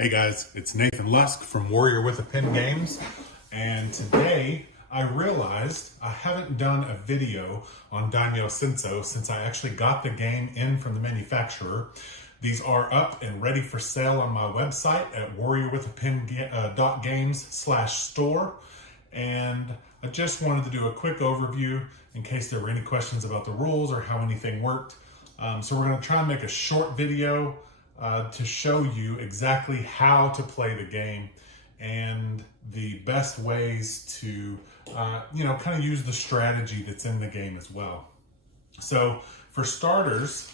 Hey guys, it's Nathan Lusk from Warrior with a Pen Games, and today I realized I haven't done a video on Daimyo Senso since I actually got the game in from the manufacturer. These are up and ready for sale on my website at warriorwithapen.games/store, and I just wanted to do a quick overview in case there were any questions about the rules or how anything worked. So we're going to try and make a short video to show you exactly how to play the game and the best ways to, kind of use the strategy that's in the game as well. So for starters,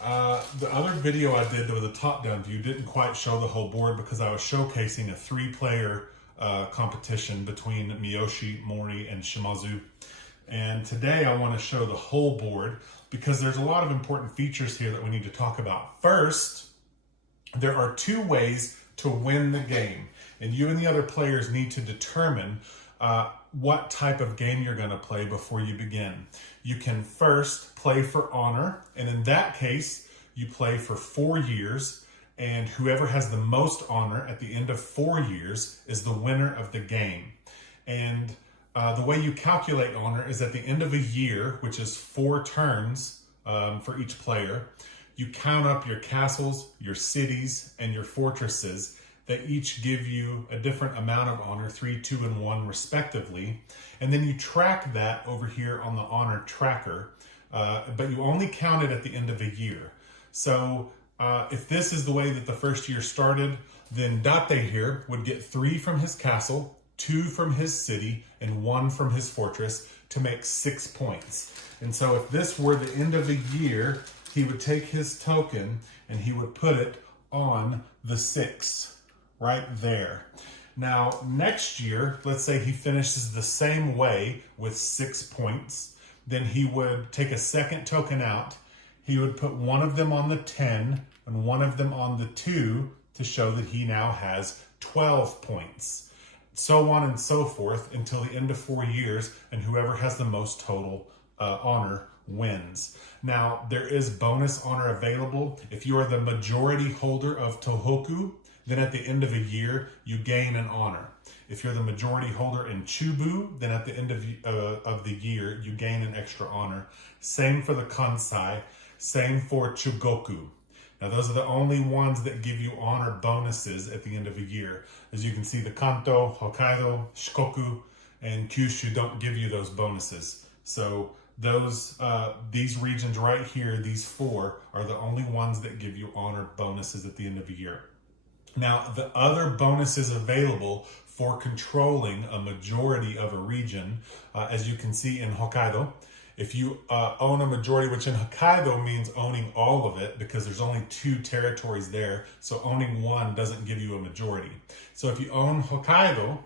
the other video I did with a top-down view didn't quite show the whole board because I was showcasing a three-player competition between Miyoshi, Mori, and Shimazu. And today I want to show the whole board because there's a lot of important features here that we need to talk about. First, there are two ways to win the game, and you and the other players need to determine what type of game you're going to play before you begin. You can first play for honor, and in that case, you play for 4 years, and whoever has the most honor at the end of 4 years is the winner of the game. And the way you calculate honor is at the end of a year, which is 4 turns for each player, you count up your castles, your cities, and your fortresses that each give you a different amount of honor, 3, 2, and 1 respectively. And then you track that over here on the honor tracker, but you only count it at the end of a year. So if this is the way that the first year started, then Date here would get 3 from his castle, 2 from his city, and 1 from his fortress to make 6 points. And so if this were the end of a year, he would take his token and he would put it on the 6 right there. Now, next year, let's say he finishes the same way with 6 points, then he would take a second token out. He would put one of them on the 10 and one of them on the 2 to show that he now has 12 points. So on and so forth until the end of 4 years, and whoever has the most total honor wins. Now, there is bonus honor available. If you are the majority holder of Tohoku, then at the end of a year, you gain an honor. If you're the majority holder in Chubu, then at the end of the year, you gain an extra honor. Same for the Kansai, same for Chugoku. Now, those are the only ones that give you honor bonuses at the end of a year. As you can see, the Kanto, Hokkaido, Shikoku, and Kyushu don't give you those bonuses. So these regions right here, these 4, are the only ones that give you honor bonuses at the end of a year. Now, the other bonuses available for controlling a majority of a region, as you can see in Hokkaido, if you own a majority, which in Hokkaido means owning all of it because there's only 2 territories there, so owning 1 doesn't give you a majority. So if you own Hokkaido,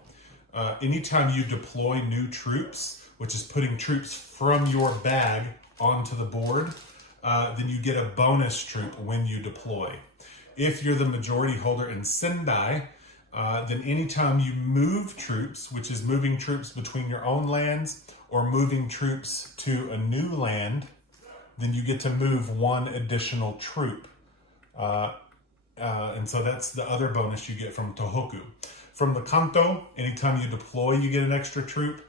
anytime you deploy new troops, which is putting troops from your bag onto the board, then you get a bonus troop when you deploy. If you're the majority holder in Sendai, then anytime you move troops, which is moving troops between your own lands or moving troops to a new land, then you get to move 1 additional troop. And so that's the other bonus you get from Tohoku. From the Kanto, anytime you deploy, you get an extra troop.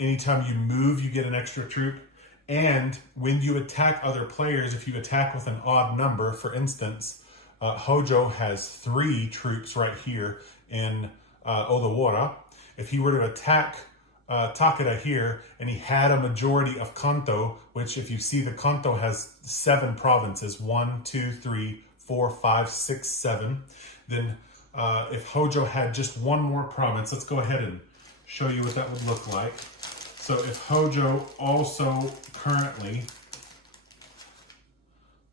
Anytime you move, you get an extra troop. And when you attack other players, if you attack with an odd number, for instance, Hojo has 3 troops right here in Odawara. If he were to attack Takeda here, and he had a majority of Kanto, which if you see the Kanto has 7 provinces, 1, 2, 3, 4, 5, 6, 7. Then if Hojo had just 1 more province, let's go ahead and show you what that would look like. So if Hojo also currently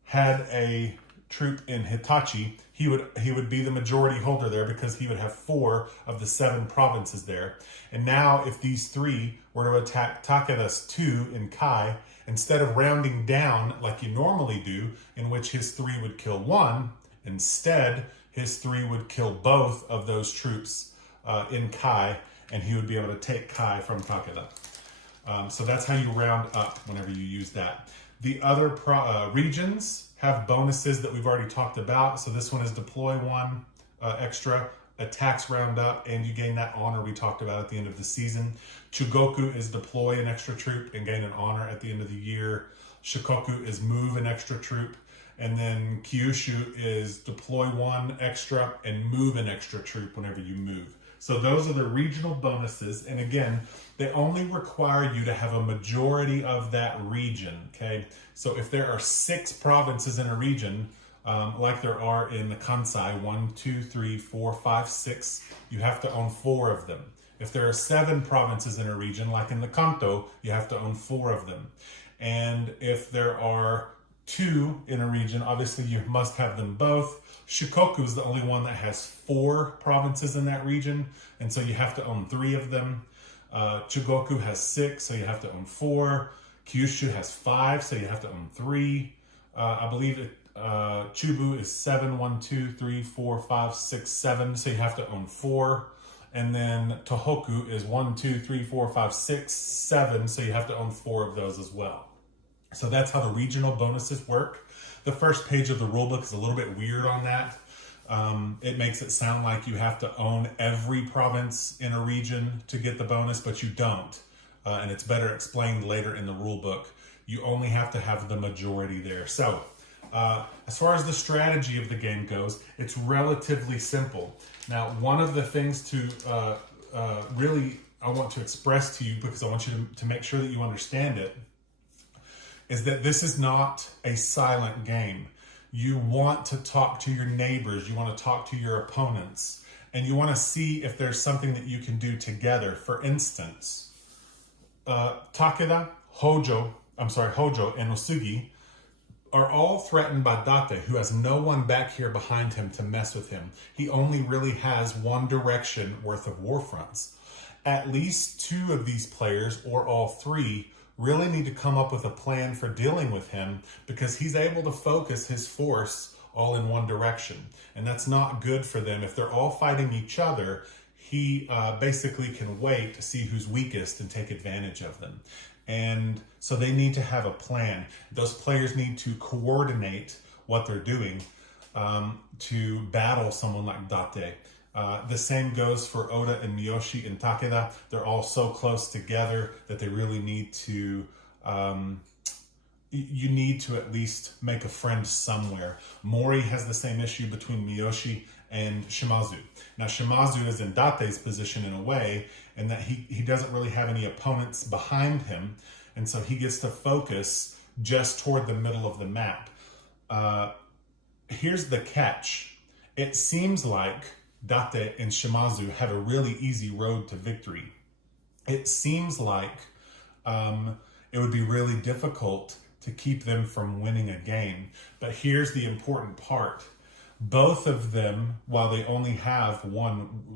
had a troop in Hitachi, he would be the majority holder there because he would have 4 of the 7 provinces there. And now if these 3 were to attack Takeda's 2 in Kai, instead of rounding down like you normally do, in which his 3 would kill 1, instead his 3 would kill both of those troops in Kai, and he would be able to take Kai from Takeda. So that's how you round up whenever you use that. The other regions, have bonuses that we've already talked about. So this one is deploy 1 extra, attacks round up, and you gain that honor we talked about at the end of the season. Chugoku is deploy an extra troop and gain an honor at the end of the year. Shikoku is move an extra troop. And then Kyushu is deploy 1 extra and move an extra troop whenever you move. So those are the regional bonuses. And again, they only require you to have a majority of that region, okay? So if there are 6 provinces in a region, like there are in the Kansai, 1, 2, 3, 4, 5, 6, you have to own 4 of them. If there are 7 provinces in a region, like in the Kanto, you have to own 4 of them. And if there are 2 in a region, obviously you must have them both. Shikoku is the only one that has 4 provinces in that region, and so you have to own 3 of them. Chugoku has 6, so you have to own 4. Kyushu has 5, so you have to own 3. I believe Chubu is 7, 1, 2, 3, 4, 5, 6, 7, so you have to own 4. And then Tohoku is 1, 2, 3, 4, 5, 6, 7, so you have to own 4 of those as well. So that's how the regional bonuses work. The first page of the rulebook is a little bit weird on that. It makes it sound like you have to own every province in a region to get the bonus, but you don't. And it's better explained later in the rulebook. You only have to have the majority there. So as far as the strategy of the game goes, it's relatively simple. Now, one of the things to really I want to express to you, because I want you to make sure that you understand it, is that this is not a silent game. You want to talk to your neighbors, you want to talk to your opponents, and you want to see if there's something that you can do together. For instance, Takeda, Hojo, and Osugi are all threatened by Date, who has no one back here behind him to mess with him. He only really has one direction worth of war fronts. At least 2 of these players, or all 3, really need to come up with a plan for dealing with him, because he's able to focus his force all in one direction. And that's not good for them. If they're all fighting each other, he basically can wait to see who's weakest and take advantage of them. And so they need to have a plan. Those players need to coordinate what they're doing to battle someone like Date. The same goes for Oda and Miyoshi and Takeda. They're all so close together that they really need to, you need to at least make a friend somewhere. Mori has the same issue between Miyoshi and Shimazu. Now, Shimazu is in Date's position in a way, in that he doesn't really have any opponents behind him, and so he gets to focus just toward the middle of the map. Here's the catch. It seems like Date and Shimazu have a really easy road to victory. It seems like it would be really difficult to keep them from winning a game. But here's the important part. Both of them, while they only have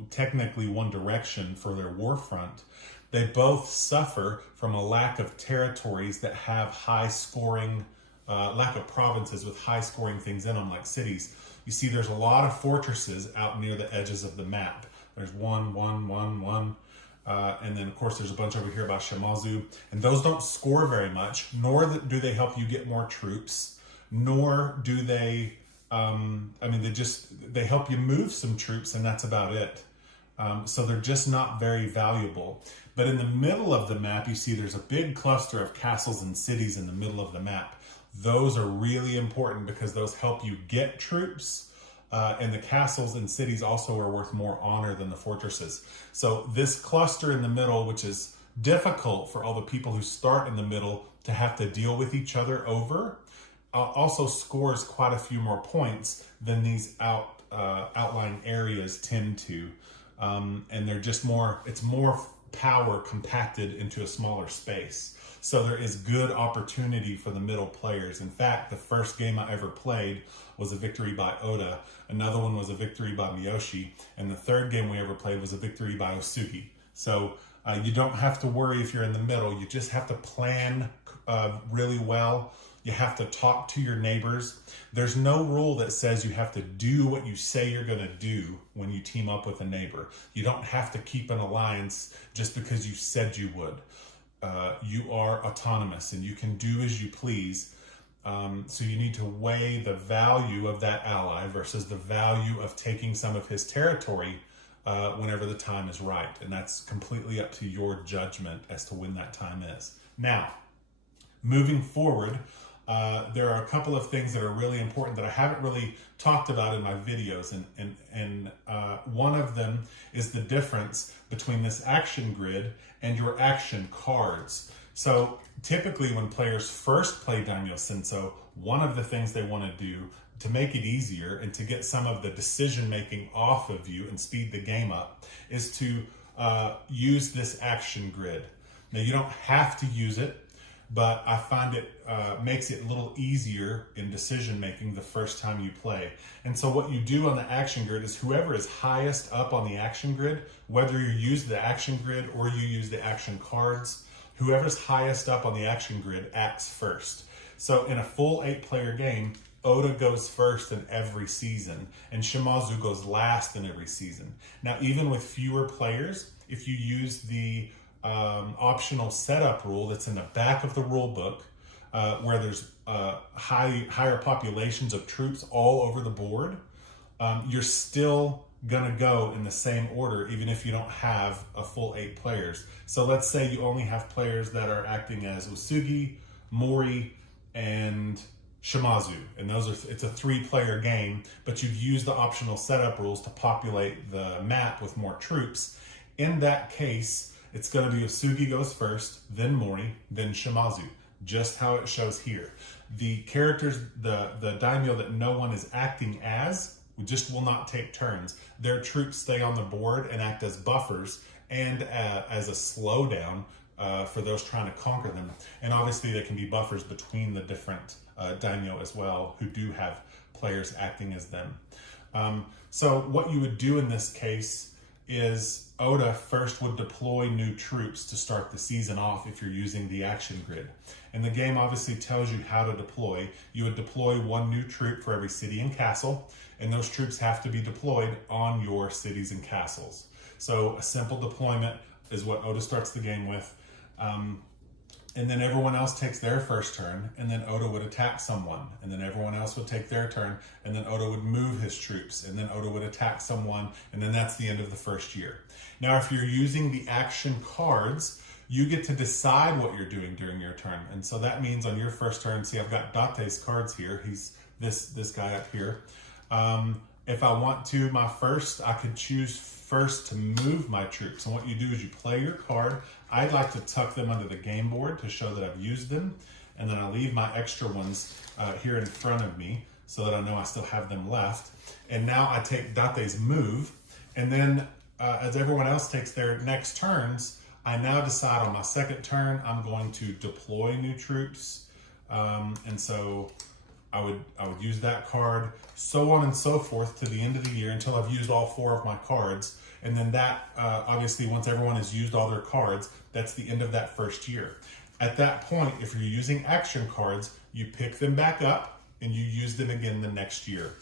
technically one direction for their war front, they both suffer from a lack of territories that have high scoring, lack of provinces with high scoring things in them, like cities. You see, there's a lot of fortresses out near the edges of the map. There's 1, 1, 1, 1. And then, of course, there's a bunch over here about Shimazu. And those don't score very much, nor do they help you get more troops, nor do they, they help you move some troops, and that's about it. So they're just not very valuable. But in the middle of the map, you see there's a big cluster of castles and cities in the middle of the map. Those are really important because those help you get troops, and the castles and cities also are worth more honor than the fortresses. So this cluster in the middle, which is difficult for all the people who start in the middle to have to deal with each other over, also scores quite a few more points than these outlying areas tend to. And they're just it's more power compacted into a smaller space. So there is good opportunity for the middle players. In fact, the first game I ever played was a victory by Oda. Another one was a victory by Miyoshi. And the third game we ever played was a victory by Osugi. So you don't have to worry if you're in the middle. You just have to plan really well. You have to talk to your neighbors. There's no rule that says you have to do what you say you're going to do when you team up with a neighbor. You don't have to keep an alliance just because you said you would. You are autonomous and you can do as you please. So you need to weigh the value of that ally versus the value of taking some of his territory whenever the time is right. And that's completely up to your judgment as to when that time is. Now, moving forward, there are a couple of things that are really important that I haven't really talked about in my videos. And one of them is the difference between this action grid and your action cards. So typically when players first play Daimyo Senso, one of the things they want to do to make it easier and to get some of the decision making off of you and speed the game up is to use this action grid. Now you don't have to use it, but I find it makes it a little easier in decision making the first time you play. And so what you do on the action grid is whoever is highest up on the action grid, whether you use the action grid or you use the action cards, whoever's highest up on the action grid acts first. So in a full 8-player game, Oda goes first in every season, and Shimazu goes last in every season. Now, even with fewer players, if you use the optional setup rule that's in the back of the rule book, where there's higher populations of troops all over the board, you're still gonna go in the same order even if you don't have a full 8 players. So let's say you only have players that are acting as Usugi, Mori, and Shimazu, and it's a 3-player game, but you've used the optional setup rules to populate the map with more troops. In that case, it's going to be Usugi goes first, then Mori, then Shimazu, just how it shows here. The characters, the daimyo that no one is acting as, just will not take turns. Their troops stay on the board and act as buffers and as a slowdown for those trying to conquer them. And obviously they can be buffers between the different daimyo as well, who do have players acting as them. So what you would do in this case is Oda first would deploy new troops to start the season off if you're using the action grid. And the game obviously tells you how to deploy. You would deploy 1 new troop for every city and castle, and those troops have to be deployed on your cities and castles. So a simple deployment is what Oda starts the game with. And then everyone else takes their first turn, and then Oda would attack someone, and then everyone else would take their turn, and then Oda would move his troops, and then Oda would attack someone, and then that's the end of the first year. Now, if you're using the action cards, you get to decide what you're doing during your turn. And so that means on your first turn, see, I've got Date's cards here. He's this guy up here. If I want to, I could choose first to move my troops. And what you do is you play your card. I'd like to tuck them under the game board to show that I've used them. And then I leave my extra ones here in front of me so that I know I still have them left. And now I take Date's move. And then as everyone else takes their next turns, I now decide on my second turn, I'm going to deploy new troops. And so I would use that card, so on and so forth to the end of the year until I've used all 4 of my cards. And then that, obviously, once everyone has used all their cards, that's the end of that first year. At that point, if you're using action cards, you pick them back up and you use them again the next year.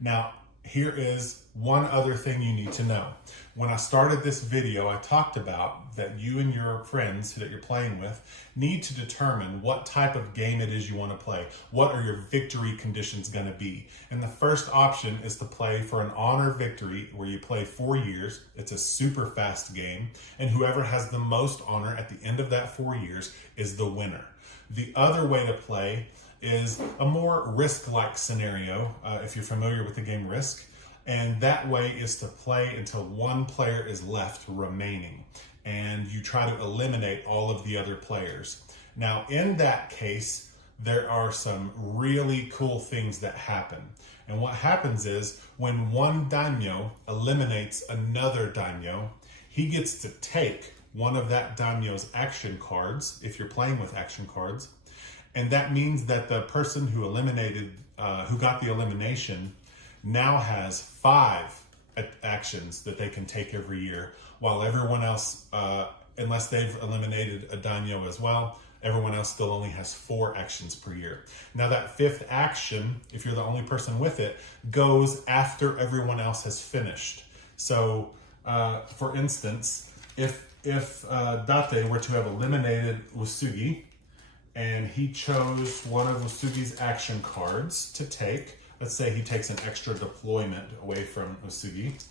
Now, here is one other thing you need to know. When I started this video, I talked about that you and your friends that you're playing with need to determine what type of game it is you want to play. What are your victory conditions going to be? And the first option is to play for an honor victory where you play 4 years. It's a super fast game. And whoever has the most honor at the end of that 4 years is the winner. The other way to play is a more Risk-like scenario, if you're familiar with the game Risk. And that way is to play until 1 player is left remaining. And you try to eliminate all of the other players. Now, in that case, there are some really cool things that happen. And what happens is when one daimyo eliminates another daimyo, he gets to take one of that daimyo's action cards, if you're playing with action cards. And that means that the person who who got the elimination now has 5 actions that they can take every year, while everyone else, unless they've eliminated a daimyo as well, everyone else still only has 4 actions per year. Now that 5th action, if you're the only person with it, goes after everyone else has finished. So, for instance, if Date were to have eliminated Usugi, and he chose one of Usugi's action cards to take. Let's say he takes an extra deployment away from Usugi.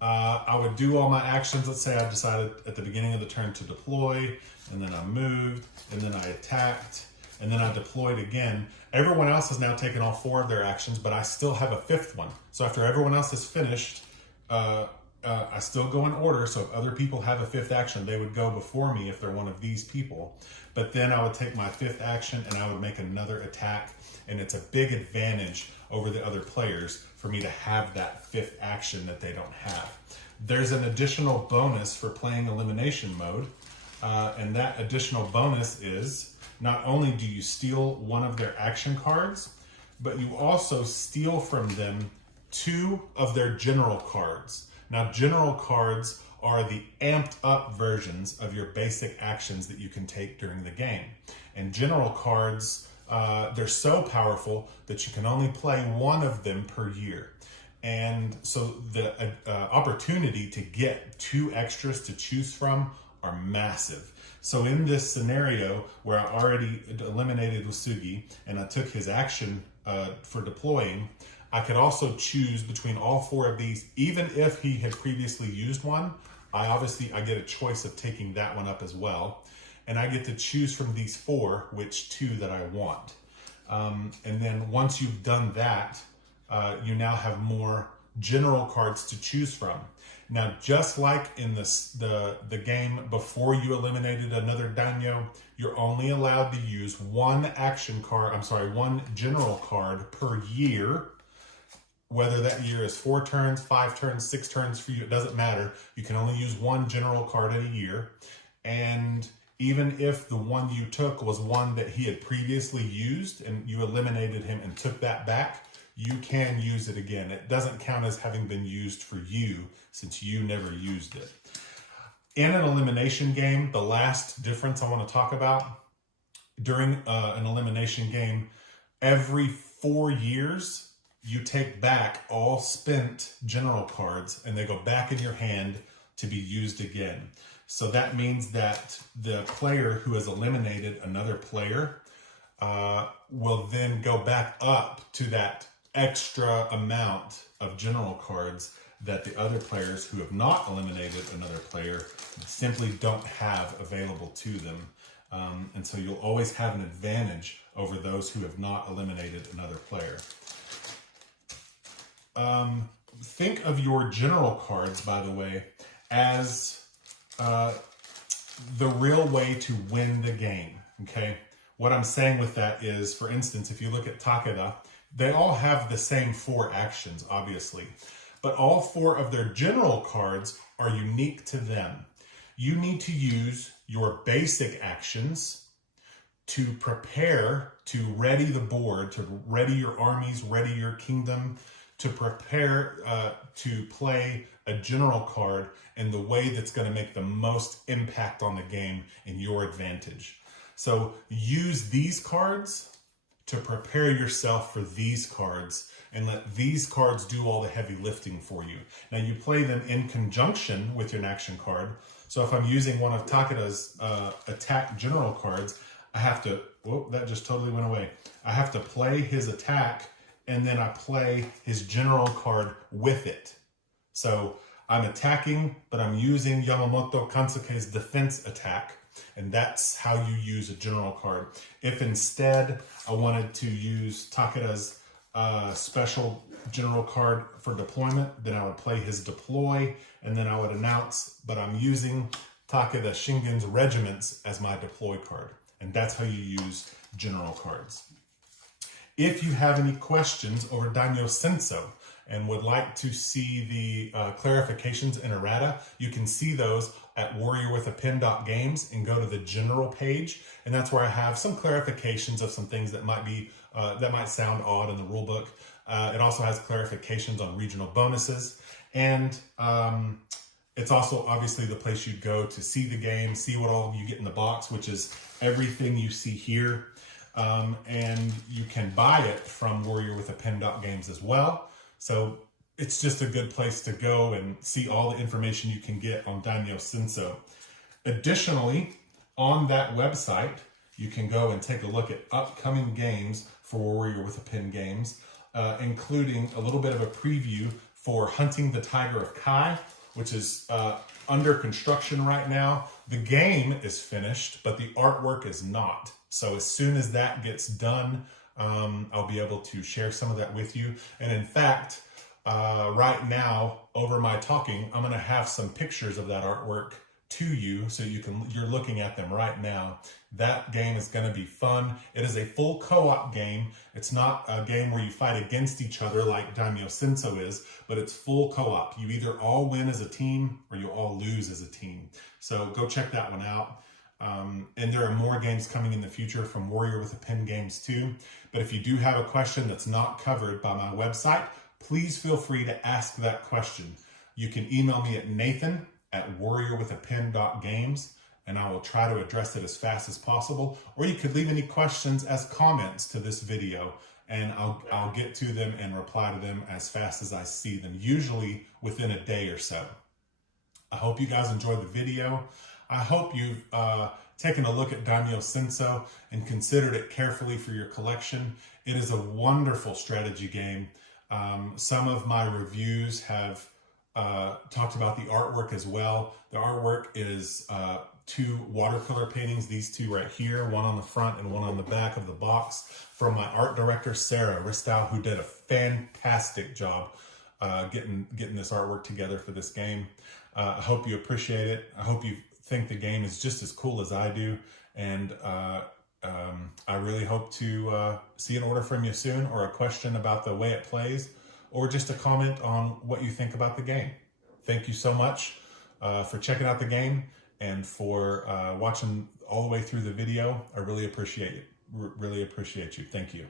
I would do all my actions. Let's say I decided at the beginning of the turn to deploy, and then I moved, and then I attacked, and then I deployed again. Everyone else has now taken all 4 of their actions, but I still have a 5th one. So after everyone else is finished, I still go in order. So if other people have a 5th action, they would go before me if they're one of these people. But then I would take my 5th action and I would make another attack. And it's a big advantage over the other players for me to have that 5th action that they don't have. There's an additional bonus for playing elimination mode. And that additional bonus is not only do you steal one of their action cards, but you also steal from them 2 of their general cards. Now, general cards are the amped up versions of your basic actions that you can take during the game. And general cards, they're so powerful that you can only play 1 of them per year. And so the opportunity to get 2 extras to choose from are massive. So in this scenario where I already eliminated Usugi and I took his action for deploying, I could also choose between all 4 of these. Even if he had previously used one, I get a choice of taking that one up as well. And I get to choose from these 4 which 2 that I want. And then once you've done that, you now have more general cards to choose from. Now, just like in the game before you eliminated another daimyo, you're only allowed to use 1 general card per year. Whether that year is 4 turns, 5 turns, 6 turns for you, it doesn't matter. You can only use 1 general card in a year. And even if the one you took was one that he had previously used and you eliminated him and took that back, you can use it again. It doesn't count as having been used for you since you never used it. In an elimination game, the last difference I want to talk about, during an elimination game, every 4 years, you take back all spent general cards and they go back in your hand to be used again. So that means that the player who has eliminated another player will then go back up to that extra amount of general cards that the other players who have not eliminated another player simply don't have available to them. And so you'll always have an advantage over those who have not eliminated another player. Think of your general cards, by the way, as the real way to win the game, okay? What I'm saying with that is, for instance, if you look at Takeda, they all have the same 4 actions, obviously, but all 4 of their general cards are unique to them. You need to use your basic actions to prepare, to ready the board, to ready your armies, ready your kingdom, to prepare to play a general card in the way that's going to make the most impact on the game in your advantage. So use these cards to prepare yourself for these cards and let these cards do all the heavy lifting for you. Now you play them in conjunction with your action card. So if I'm using one of Takeda's attack general cards, I have to, whoop, that just totally went away. I have to play his attack and then I play his general card with it. So I'm attacking, but I'm using Yamamoto Kansuke's defense attack, and that's how you use a general card. If instead I wanted to use Takeda's special general card for deployment, then I would play his deploy, and then I would announce, but I'm using Takeda Shingen's regiments as my deploy card. And that's how you use general cards. If you have any questions over Daimyo Senso and would like to see the clarifications in errata, you can see those at warriorwithapen.games and go to the general page. And that's where I have some clarifications of some things that might be that might sound odd in the rulebook. It also has clarifications on regional bonuses. And it's also obviously the place you'd go to see the game, see what all you get in the box, which is everything you see here. And you can buy it from warriorwithapen.games as well. So it's just a good place to go and see all the information you can get on Daimyo Senso. Additionally, on that website, you can go and take a look at upcoming games for Warrior with a Pen games, including a little bit of a preview for Hunting the Tiger of Kai, which is under construction right now. The game is finished, but the artwork is not. So as soon as that gets done, I'll be able to share some of that with you. And in fact, right now, over my talking, I'm gonna have some pictures of that artwork to you so you're looking at them right now. That game is going to be fun. It is a full co-op game. It's not a game where you fight against each other like Daimyo Senso is, but it's full co-op. You either all win as a team or you all lose as a team. So go check that one out. And there are more games coming in the future from Warrior with a Pen games too. But if you do have a question that's not covered by my website, please feel free to ask that question. You can email me at nathan@warriorwithapen.games, and I will try to address it as fast as possible. Or you could leave any questions as comments to this video, and I'll get to them and reply to them as fast as I see them, usually within a day or so. I hope you guys enjoyed the video. I hope you've taken a look at Daimyo Senso and considered it carefully for your collection. It is a wonderful strategy game. Some of my reviews have talked about the artwork as well. The artwork is 2 watercolor paintings, these 2 right here, one on the front and one on the back of the box, from my art director, Sarah Ristow, who did a fantastic job getting this artwork together for this game. I hope you appreciate it. I hope you think the game is just as cool as I do. And I really hope to see an order from you soon, or a question about the way it plays, or just a comment on what you think about the game. Thank you so much for checking out the game and for watching all the way through the video. I really appreciate it. Really appreciate you. Thank you.